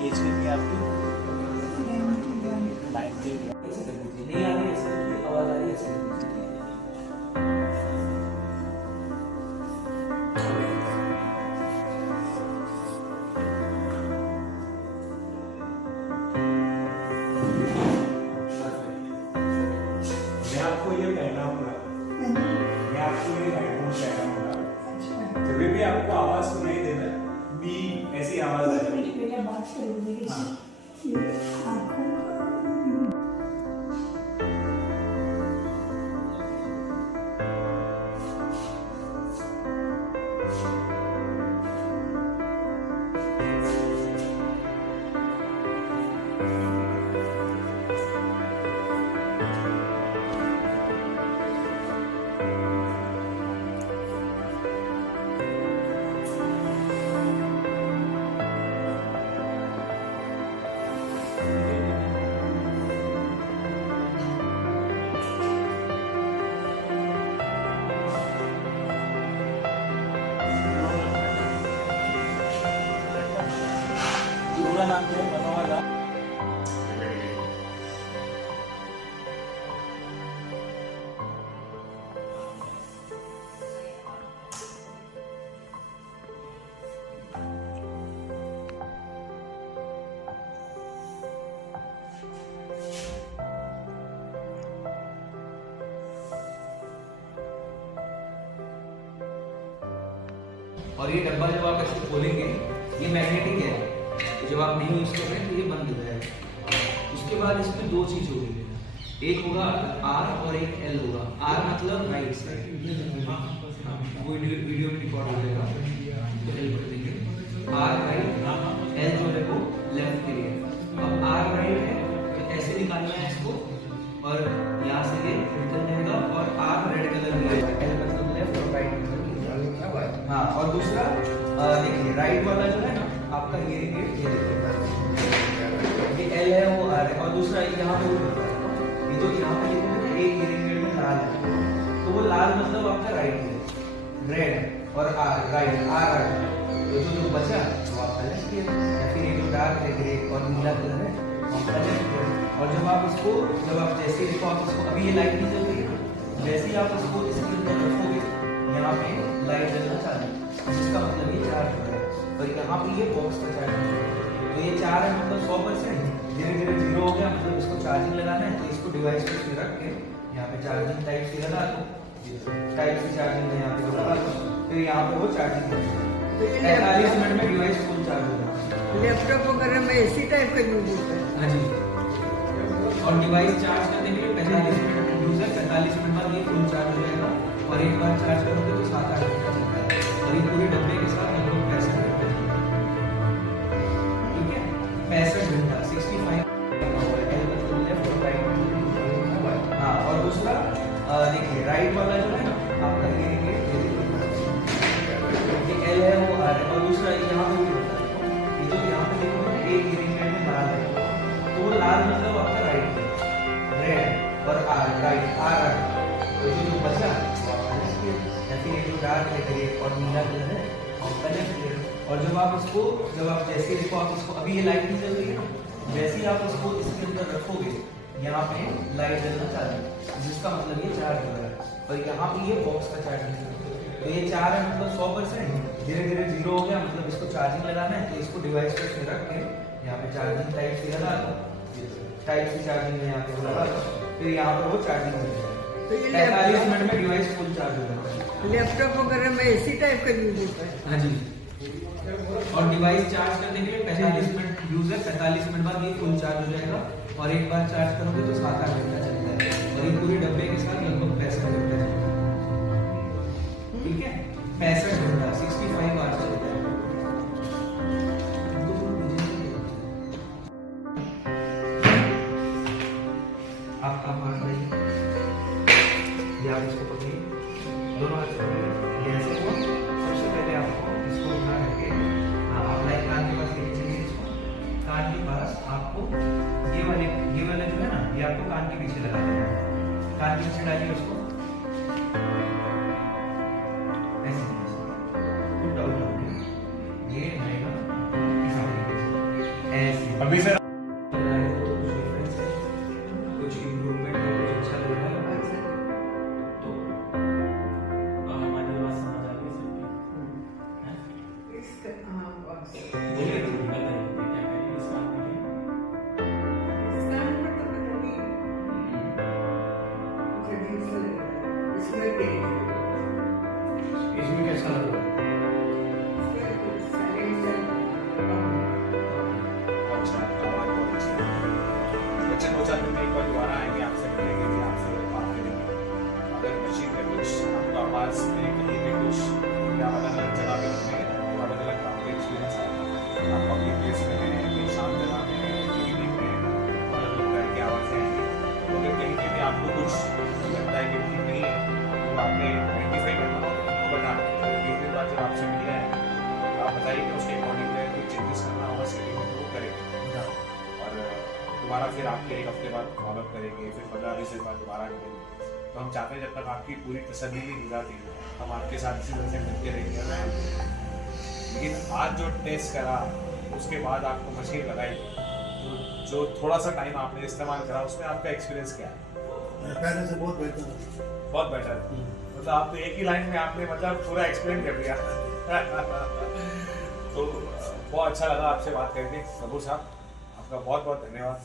As कितनी है आपकी? 90। नहीं आ रही है, ऐसे आवाज आ रही है ऐसे। मैं आपको ये कहना होगा, मैं आपको ये हेडफोन कहना होगा, जब भी आपको आवाज सुनाई देना बी ऐसी आवाज आ जाएगी। हाँ। पूरा नाम क्या है? मनोहर राम। और ये डब्बा जब आप ऐसे खोलेंगे, ये मैग्नेटिक है, तो जब आप नहीं यूज कर रहे हैं तो ये बंद हो जाएगा। उसके बाद इसमें दो चीज होगी, एक होगा आर और एक एल होगा। आर मतलब राइट साइड, वो वीडियो में रिकॉर्ड हो जाएगा तो एल कर देंगे। आर राइट, एल जो है वो लेफ्ट के लिए। अब आर राइट है तो ऐसे निकालना है इसको, और यहाँ से ये निकल जाएगा, और आर रेड कलर में आएगा। एल मतलब लेफ्ट और राइट मतलब हाँ। और दूसरा देखिए, राइट वाला जो है ना आपका हियरिंग एड, ये देखिए ये एल है वो आर है, और दूसरा यहाँ पे ये जो यहाँ पे लिखा है एक हियरिंग एड में लाल है, तो वो लाल मतलब आपका राइट है, रेड और आर राइट, आर राइट। तो जो बचा वो आपका लेफ्ट है, या फिर ये जो डार्क है ग्रे और नीला कलर है आपका लेफ्ट है। और जब आप इसको, जब आप जैसे देखो आप इसको, अभी ये लाइट नहीं जल रही है, जैसे ही आप इसको इसके अंदर रखोगे यहाँ पे लाइट जलना चालू, जिसका मतलब ये चार्ज हो रहा है। और यहाँ पे ये बॉक्स का चार्ज है, तो ये चार्ज है मतलब 100%, धीरे धीरे 0 हो गया, मतलब इसको चार्जिंग लगाना है। तो इसको डिवाइस पे रख के यहाँ पे चार्जिंग टाइप से लगा दो, टाइप से चार्जिंग है यहाँ पे लगा दो, फिर यहाँ पे वो चार्जिंग हो जाएगा। 45 मिनट में डिवाइस फुल चार्ज हो जाएगा। लैपटॉप वगैरह में इसी टाइप का यूज होता है। हाँ जी। और डिवाइस चार्ज करने के लिए 45 मिनट यूज है, 45 मिनट बाद ये फुल चार्ज हो जाएगा, और एक बार चार्ज करोगे तो 7-8 घंटा चलता है। और ये पूरे डब्बे के साथ लगभग 65 घंटे, ठीक है, 65 घंटा 65 लेफ्ट और राइट। हाँ, और दूसरा देखिए, राइट वाला जो है ना आपका हियरिंग एड, ये एल है वो आर है, और दूसरा यहाँ पे ये जो यहाँ पे देखो ना एक हियरिंग एड में लाल है, तो वो लाल मतलब आपका राइट है, रेड और आर राइट, आर राइट। तो जो बचा वो आपका लेफ्ट है, या फिर ये जो डार्क है ग्रे और नीला कलर है आपका लेफ्ट है। और जब आप इसको, जब आप जैसे देखो आप इसको, अभी ये लाइट नहीं जल रही है ना, जैसे ही आप इसको इसके अंदर रखोगे यहाँ पे लाइट जलना चालू, जिसका मतलब ये चार्ज हो रहा है। और यहाँ पे ये बॉक्स का चार्जिंग है, तो ये चार्ज है मतलब 100%, धीरे धीरे 0 हो गया, मतलब इसको चार्जिंग लगाना है। तो इसको डिवाइस पे रख के यहाँ पे चार्जिंग टाइप से लगा दो, टाइप से चार्जिंग है यहाँ पे लगा दो, फिर यहाँ पर वो चार्जिंग हो जाएगा। 45 मिनट में डिवाइस फुल चार्ज हो जाता है। लैपटॉप वगैरह में इसी टाइप का यूज होता है। हाँ जी। और डिवाइस चार्ज करने के लिए 45 मिनट यूज है, 45 मिनट बाद ये फुल चार्ज हो जाएगा, और एक बार चार्ज करोगे तो 7-8 घंटा चलता है। और ये पूरे डब्बे के साथ लगभग 65 घंटा चलता है, ठीक है, 65 घंटा 65 आवर्स चलता है। आप इसको पकड़िए, दोनों हाथ से पकड़िए, जैसे वो सबसे पहले आपको इसको उठा करके आप लाइक कान के पास लेके चलिए। इसको कान के पास आपको ये वाले जो है ना, ये आपको कान के पीछे लगा देना है। कान के पीछे डालिए उसको, ऐसे उल्टा उल्टा ये रहेगा इस तरीके से, ऐसे अभी सर तो कुछ डिफरेंस है, कुछ इम्प्रूवमेंट है, कुछ अच्छा लग रहा है। तो हमारी बात समझ आ गई सबकी हैं? इसका हाँ बस बोलिए तो बताइए क्या करें इस बात में इसका में तो पता नहीं मुझे अजीब सा लग रहा है। इसमें क्या इसमें कैसा लग रहा है? अच्छा आवाज बहुत अच्छी है। बच्चे 2-4 दिन में एक बार दोबारा आएंगे, आपसे मिलेंगे, फिर आपसे बात करेंगे। अगर मशीन में कुछ आपको आवाज में कहीं पे कुछ या अलग अलग जगह पे मिलेंगे तो अलग अलग काम के एक्सपीरियंस आएगा। आप पब्लिक प्लेस में हैं, कहीं शांत जगह में हैं, इवनिंग में अलग अलग तरह की आवाज़ें आएंगी। तो अगर कहीं पे भी आपको कुछ लगता है कि ठीक नहीं है तो आपने आइडेंटिफाई करना हो तो बता दें। 3 दिन बाद जब आपसे मिल जाए तो आप बताइए कि उसके अकॉर्डिंग में कुछ चेंजेस करना होगा, सेटिंग वो करेंगे और दोबारा फिर आपके 1 हफ्ते बाद फॉलोअप करेंगे, फिर 15-20 दिन बाद दोबारा करेंगे। तो हम चाहते हैं जब तक आपकी पूरी तसल्ली नहीं हो जाती हम आपके साथ इसी तरह से मिलते रहेंगे। लेकिन आज जो टेस्ट करा उसके बाद आपको मशीन लगाई तो जो थोड़ा सा टाइम आपने इस्तेमाल करा उसमें आपका एक्सपीरियंस क्या है? पहले से बहुत बेहतर है। बहुत बेटर है। मतलब आप तो एक ही लाइन में आपने मतलब पूरा एक्सप्लेन कर दिया। तो बहुत अच्छा लगा आपसे बात करके कपूर साहब, आपका बहुत बहुत धन्यवाद।